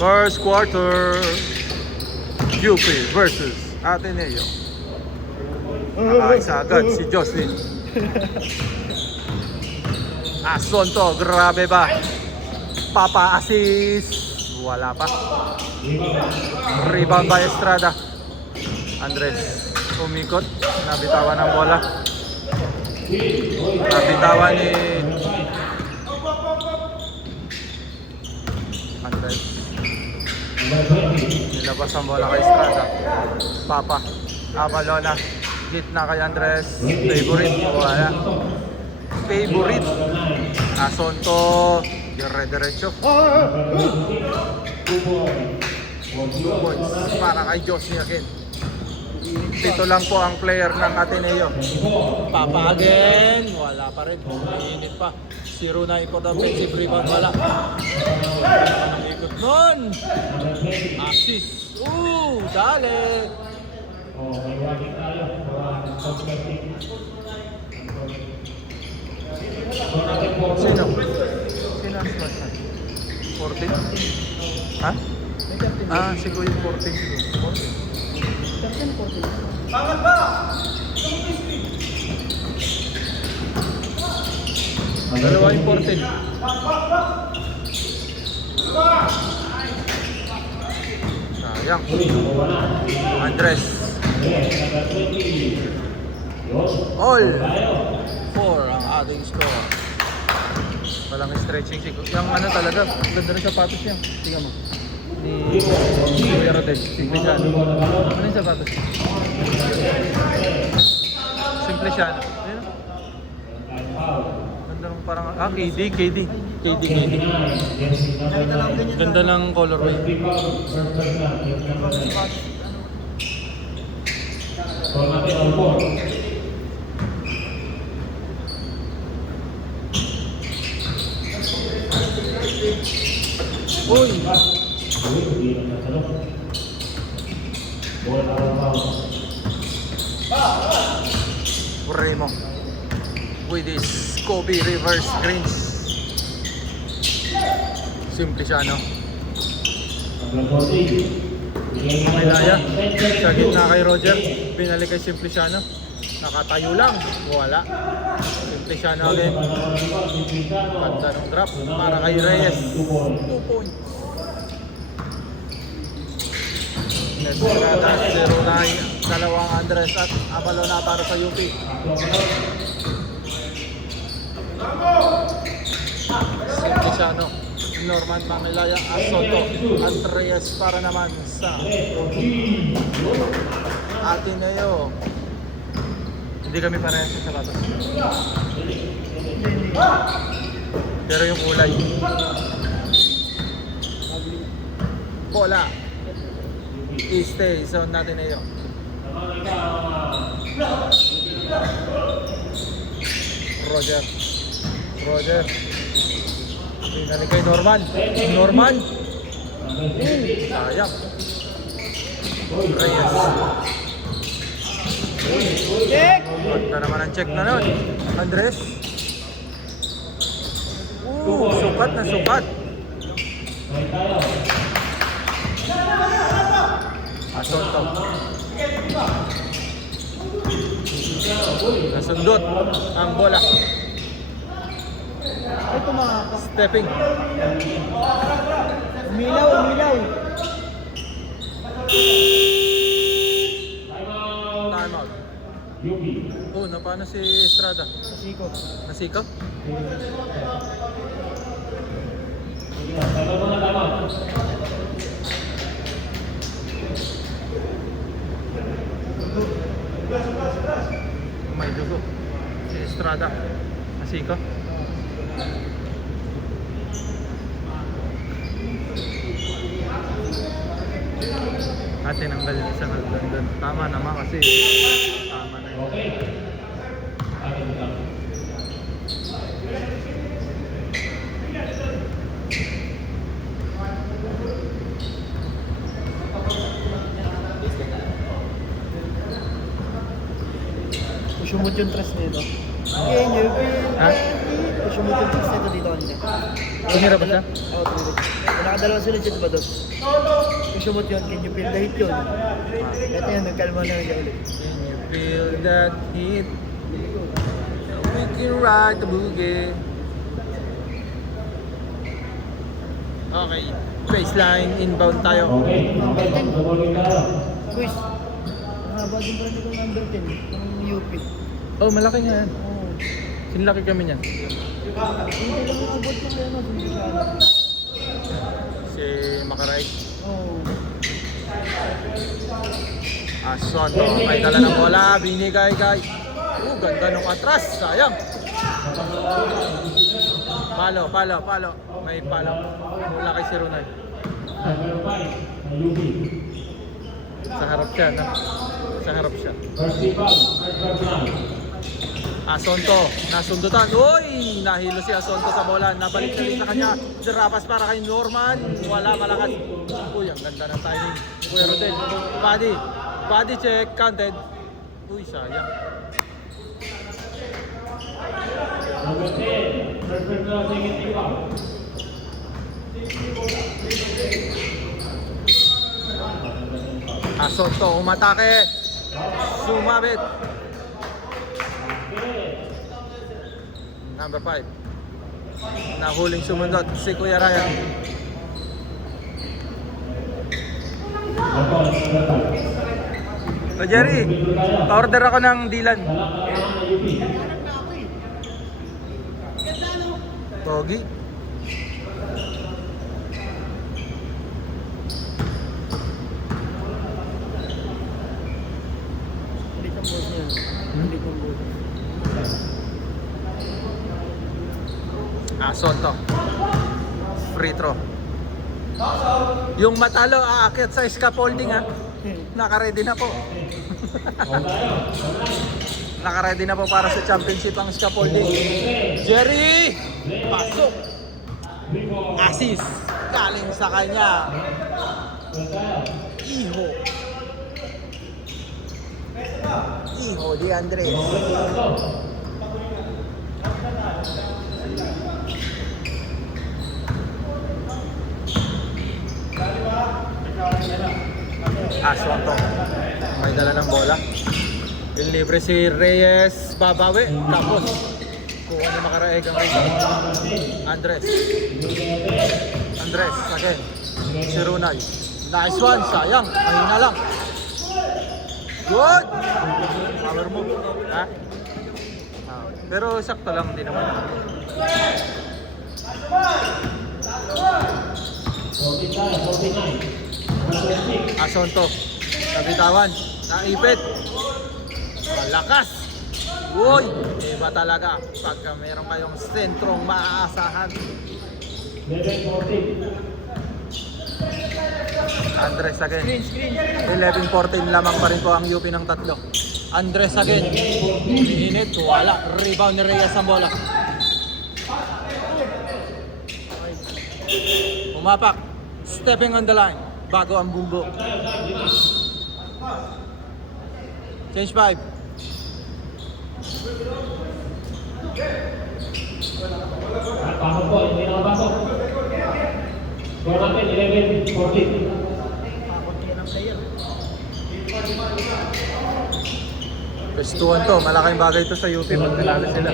First quarter, UP versus Ateneo. Nakaisa agad si Jocelyn. Asonto, grabe ba? Papa assist. Wala pa. Rebound by Estrada. Andres umikot. Nabitawan ng bola. Nabitawan ni Andres. Nilabas ang bola kay Estrada. Papa Abalona. Gitna kay Andres. Favorite. Wala. Favorite. Asonto. Dire-diretso. 2 points para kay Josie again. Dito lang po ang player ng Ateneo. Papa again. Wala pa rin. Mainit pa. 0-9 ko offensive rebound. Wala. Anong ikot nun? Assist. Dali. Sino? Sino ang slot na? 14? Ha? Si Kuya 14. 14. Bangat ba? Dalawa yung 14. Sayang. Andres. All 4 ang ating score. Walang stretching si yung ano talaga, ganda rin sapatos niya. Tingnan mo. Ni Kuya Rodel, simple siya. Ano yung sapatos? Simple siya. Ayun. Ganda ng parang, KD. Ganda ng colorway. Uy! Remo with this Kobe reverse greens. Simple siya, no? Maylaya sa gitna kay Roger, pinalik kay Simpliciano. Nakatayo lang, wala. Simpliciano again. Ganda ng drop para kay Reyes. 2 points. Estrada 0-9. Dalawang Andres at Abalona para sa UP. Simpliciano, Norman Mamelaya, Asonto, Andres para naman sa Ateneo. Hindi kami parehas sa sapatos. Pero yung kulay. Bola. I-stay zone natin na yun. Roger. Pinalik kay Norman. Sayang. Reyes. Check! Ganda naman ang check na nun. Andres. Sukat na sukat. Asonto. Nasundot ang bola. Ay, tumakapa. Stepping. Umilaw. Time out. Napano si Estrada? Siko. Nasikaw? May dugo. Si Estrada. Nasikaw? Tinanggal yung isang doon. Tama naman kasi tama na yun. Sumot yung tres nito. Can you feel Ha? it? sumot yung pass nito dito kanina. Tumira ba siya? Oo, tumira. Nakadalawa sunod siya ba doon? Kung sumot yun, can you feel the hit yun? Ito yun, nagkalma na siya ulit. Can you feel that heat? We can ride the boogie. Okay, baseline, inbound tayo. Number 10. Quiz. Ang haba din pala nito number 10. Ng UP. Oh, malaki nga yan. Oo. Sinlaki kami niyan. Hindi lang ang abot ng ano, hindi siya ano. Si Makaray. Oo. Asonto, may dala ng bola, binigay kay. Ganda nung atras, sayang. Palo. May palo. Mula kay si Ronay. Sa harap siya, no? Sa harap siya. Asonto, nasundutan. Uy! Nahilo si Asonto sa bola. Nabalik na rin sa kanya. Dirapas para kay Norman. Wala, malakas. Uy, ang ganda ng timing. Kuya Rodel. Body check, counted. Uy, sayang. Asonto, umatake. Sumabit. Number 5. Nahuling sumundot si Kuya Ryan. O Jerry, order ako ng dilan. Pogi. Ulit ang boss niya. Ulit ang boss. Asonto. Free throw. Yung matalo aakyat sa scaffolding ha. Naka-ready na po. Naka-ready na po para sa championship ang scaffolding. Jerry! Pasok! Assist! Galing sa kanya. Iho di Andres. Asonto. May dala ng bola. Libre si Reyes, babawi. Tapos, kung ano makaraeg ang rito. Andres, again. Si Runay. Nice one, sayang. Mahina lang. Good! Power move. Ha? Pero sakto lang, hindi naman. Asonto. Nabitawan. Naipit. Malakas. Uy! Iba talaga pagka meron kayong sentrong maaasahan. Andres again. 11-14 lamang pa rin po ang UP ng tatlo. Andres again. Init. Wala. Rebound ni Reyes ang bola. Umapak. Stepping on the line. Bago ang bumbo. Change 5. Pasok po, hindi na pasok. Score natin, 11-14. Pakot niya ng player. Pestuan to. Malaking bagay to sa UP. Pag nilala sila.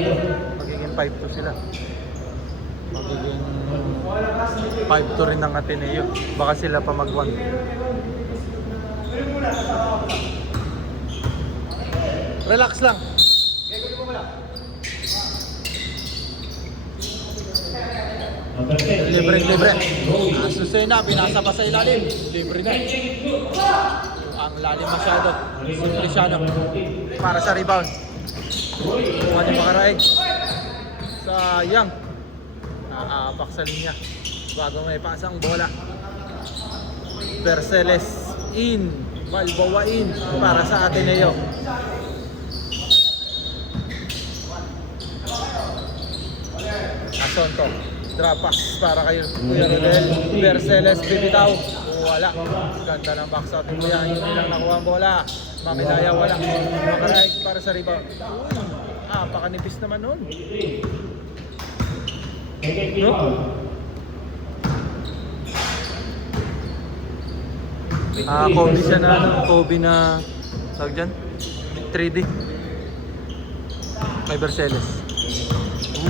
Magiging 5-2 sila. Magiging 5-2 rin ng Ateneo. Baka sila pa mag-1. Relax lang. Libre. Asusena, pinasa pa sa ilalim. Libre na. Ang lalim masyado. Simpliciano. Para sa rebound. Kuha niya makaraig. Sayang. Nakaapak sa linya. Bago may pasang bola. Perseles in. Balboa in. Para sa Ateneo. Asonto. Drop pass para kay Kuya Rodel. Perseles bibitaw. Wala. Ganda ng box out ni Kuya. Yun lang nakuha ang bola. Makilaya wala. Makaraig para sa rebound. Pakanipis naman nun. Second team foul. Kobe siya na, Kobe na, tawag dyan, 3D. May Verceles.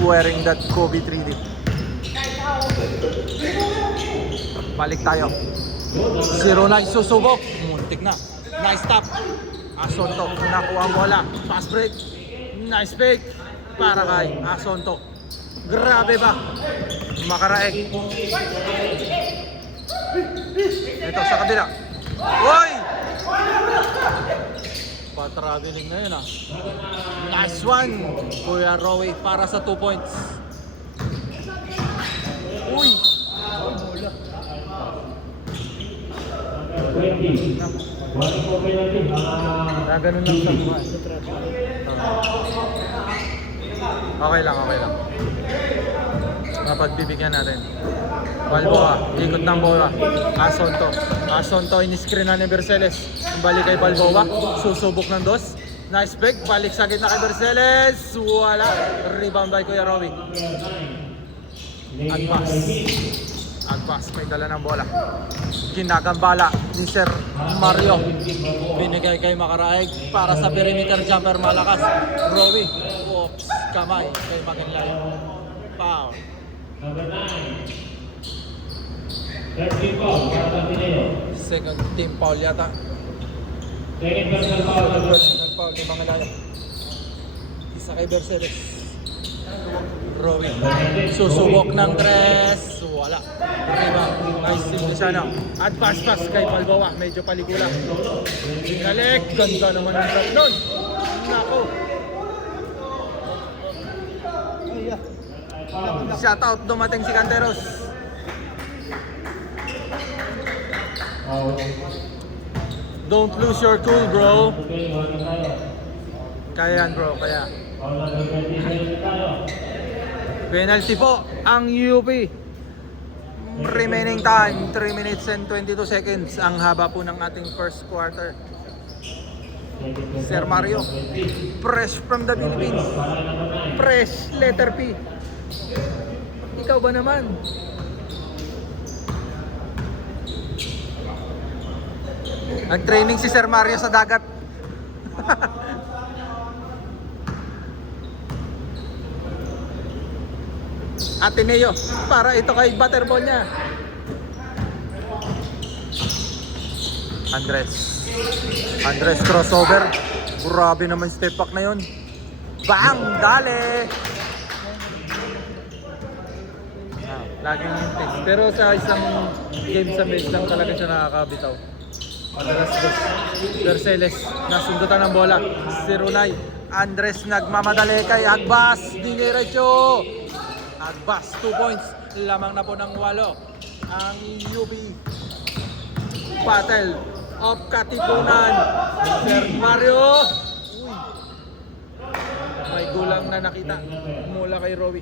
Wearing that Kobe 3D. Balik tayo. 0-9, susubok. Muntik na. Nice stop. Asonto, nakuha ang bola. Fast break. Nice fake. Para kay Asonto. Grabe ba? Makaraeg. Ito sa kabila. Uy! Pa-traveling na yun ah. Nice one! Kuya Rowie para sa 2 points. Uy! 20. One for penalty. Ganun lang sa mukha. Okay lang, okay lang. Mapagbibigyan natin. Balboa, ikot ng bola. Asonto, in-screen na ni Verceles. Balik kay Balboa, susubok ng dos. Nice pick, balik sa gitna kay Verceles. Wala, rebound by Kuya Rowie. Agpas, may dala ng bola. Ginagambala ni Sir Mario. Binigay kay Makaraeg para sa perimeter jumper malakas. Rowie, oops, kamay kay Maganlay. Foul. Number 9. Third team foul para sa Ateneo. Second team foul yata. Second personal foul. Personal foul ni Mangalala. Isa kay Verceles. Rowie. Susubok ng tres. Wala. Rebound. Nice simple siya na. Advance pass kay Balboa. Medyo palikulang. Binalik. Ganda naman ang drop nun. Nako. Shout out dumating si Canteros. Don't lose your cool, bro. Kaya yan, bro. Kaya. Penalty po ang UP. Remaining time 3 minutes and 22 seconds. Ang haba po ng ating first quarter. Sir Mario, fresh from the Philippines. Fresh letter P. Ikaw ba naman? Nag-training si Sir Mario sa dagat. Ateneo, para ito kay Butterball niya. Andres crossover. Grabe naman step back na yun. Bang! Dale! Laging intense. Pero sa isang game sa match lang talaga siya nakakabitaw. Madalas dos. Verceles, nasundutan ng bola. 0-9. Andres nagmamadali kay Agbas. Diniretso. Agbas, 2 points. Lamang na po ng 8. Ang UP. Battle of Katipunan. Sir Mario. Uy. May gulang na nakita mula kay Rowie.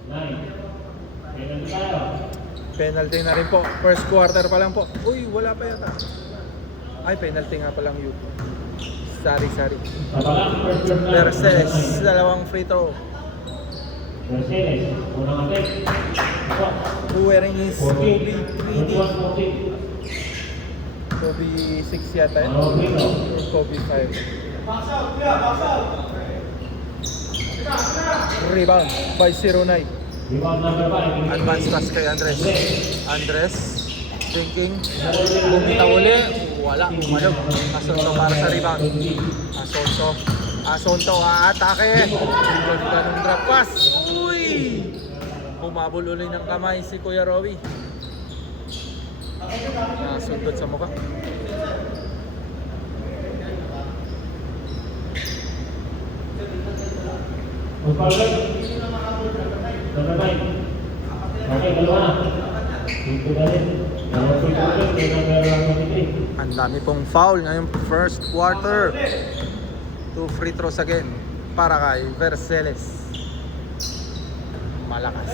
Penalty na rin po. First quarter pa lang po. Uy, wala pa yata. Ay, penalty nga palang UP. Sorry. Verceles, 2 free throw. Verceles, unang attack. Wearing his 14. Kobe 3D. 14. Kobe 6 yata yun. Ano, Vito? Or Kobe 5. Rebound by 0-9. Rebound number 5. Advance pass kay Andres. Thinking. Bumita uli. Wala. Umalog. Asonto para sa rebound. Asonto aatake. Ganda ng drop pass. Uy! Humabol uli ng kamay si Kuya Rowie. Nasundot sa mukha. Number 9. Okay, dalawa na. Dito na rin. Ang dami pong foul ngayong first quarter. 2 free throws again para kay Verceles. Malakas.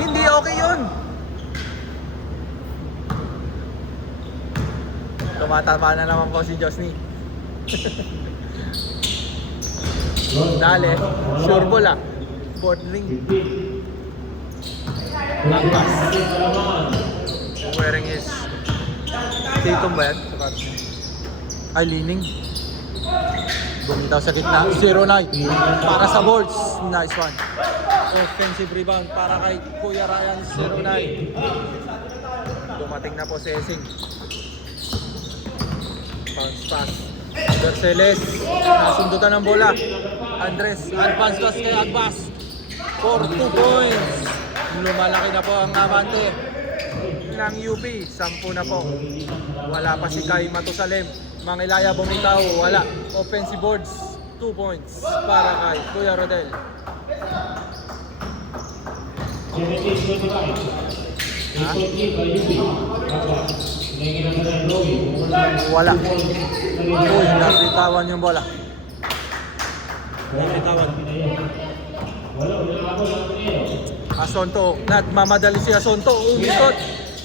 Hindi okay yun. Tumatama na naman po si Josny. Dale, sure ball ah. Fourth ring. Agpas. Wearing is Tatum ba yan? Ay, leaning. Bumitaw sa gitna. 0-9 para sa Bolts. Nice one. Offensive rebound para kay Kuya Ryan. 0-9. Dumating na po si Essing. Bounce pass. Verceles. Nasundutan ng bola. Andres. Advance pass kay Agbas. For 2 points. Lumalaki na po ang abante ng UP. 10 na po. Wala pa si Kai Matusalem. Mangilaya bumitaw. Wala. Offensive boards. 2 points para kay Kuya Rodel. 17-25. Wala. Uy, nabitawan yung bola. Nabitawan. Asonto, nagmamadali si Asonto. Umikot.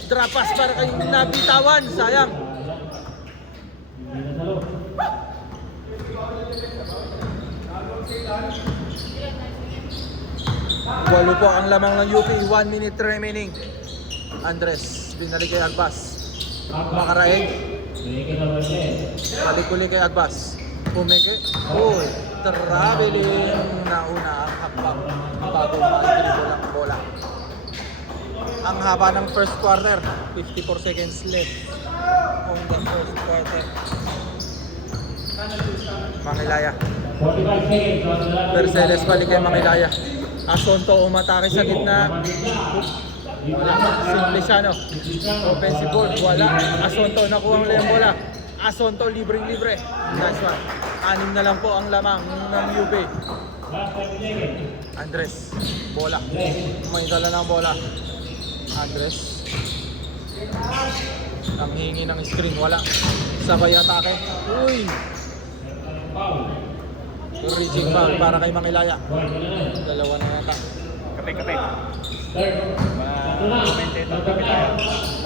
Drop pass para kay nabitawan. Sayang. Walo po ang lamang ng UP. 1 minute remaining. Andres, binalik kay Agbas. Makaraeg. Palikuli kay Agbas. Pumeke. Uy, traveling. Nauna ang hakbang bago ma-dribble ang bola. Ang haba ng first quarter. 54 seconds left on the first quarter. Mangilaya. 45 seconds. Verceles balik kay Mangilaya. Asonto umatake sa gitna. Simpliciano. Offensive board. Wala. Asonto nakuha ang layang bola. Asonto libreng-libre. Nice one. 6 na lang po ang lamang ng UP. Andres. Bola. May dala ng bola. Andres. Ang hingi ng screen. Wala. Sabay atake. Uy! Reaching foul para kay Mangilaya. Dalawa na yata. Kape-kape.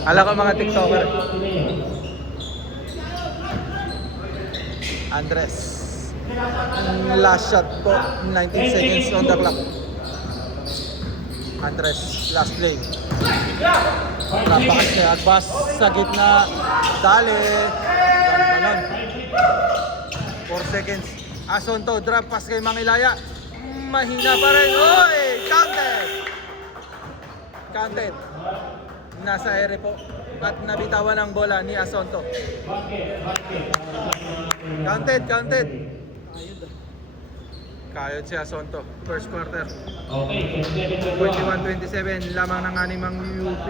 Alam ko mga TikToker. Andres. Last shot po. 19 seconds on the clock. Andres. Last play. Napakas kay Agbas sa gitna. Dale. Ganun. 4 seconds. Asonto, drop pass kay Mangilaya. Mahina pa rin. Oy! Counted! Counted. Nasa ere po. At nabitawan ang bola ni Asonto. Counted, counted. Kayod si Asonto. First quarter. Okay, 21-27. Lamang ng animang UP.